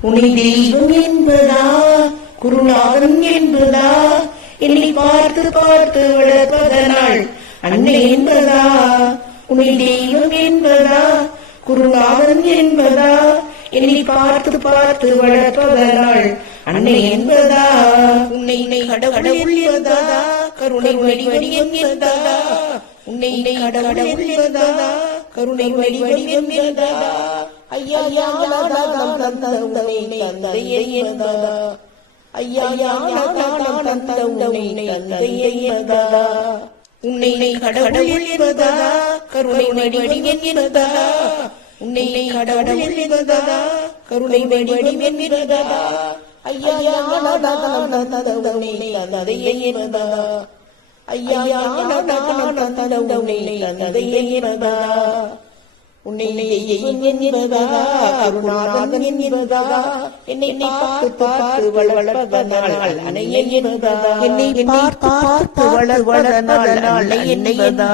உன்னை தெய்வம் என்பதா குருநாதன் என்பதா என்னை பார்த்து பார்த்து வளர்ப்பதனால் அன்னை என்பதா? உன்னை தெய்வம் என்பதா குருநாதன் என்பதா என்னை பார்த்து பார்த்து வளர்ப்பதனால் அன்னை என்பதா? உன்னை கடவுள் என்பதா கருணை வடிவம் என்பதா? உன்னை கடவுள் என்பதா கருணை வடிவம் என்பதா? ஐயா ஞானம் தந்த உன்னை தந்தையே என்பதா? ஐயா ஞானம் தந்த உன்னை தந்தையே என்பதா? உன்னை கடவுள் என்பதா கருணை வடிவம் என்பதா? உன்னை கடவுள் என்பதா கருணை வடிவம் என்பதா? ஐயா ஞானம் தந்த உன்னை தந்தையே என்பதா? ஐயா ஞானம் தந்த உன்னை தந்தையே என்பதா? உன்னை என்பதா கருணாநாதன் என்பதா? என்னை பார்த்து பார்த்து வளர்ப்பதனால் அன்னை என்பதா? என்னை பார்த்து பார்த்து வளர்ப்பதனால் அன்னை என்பதா?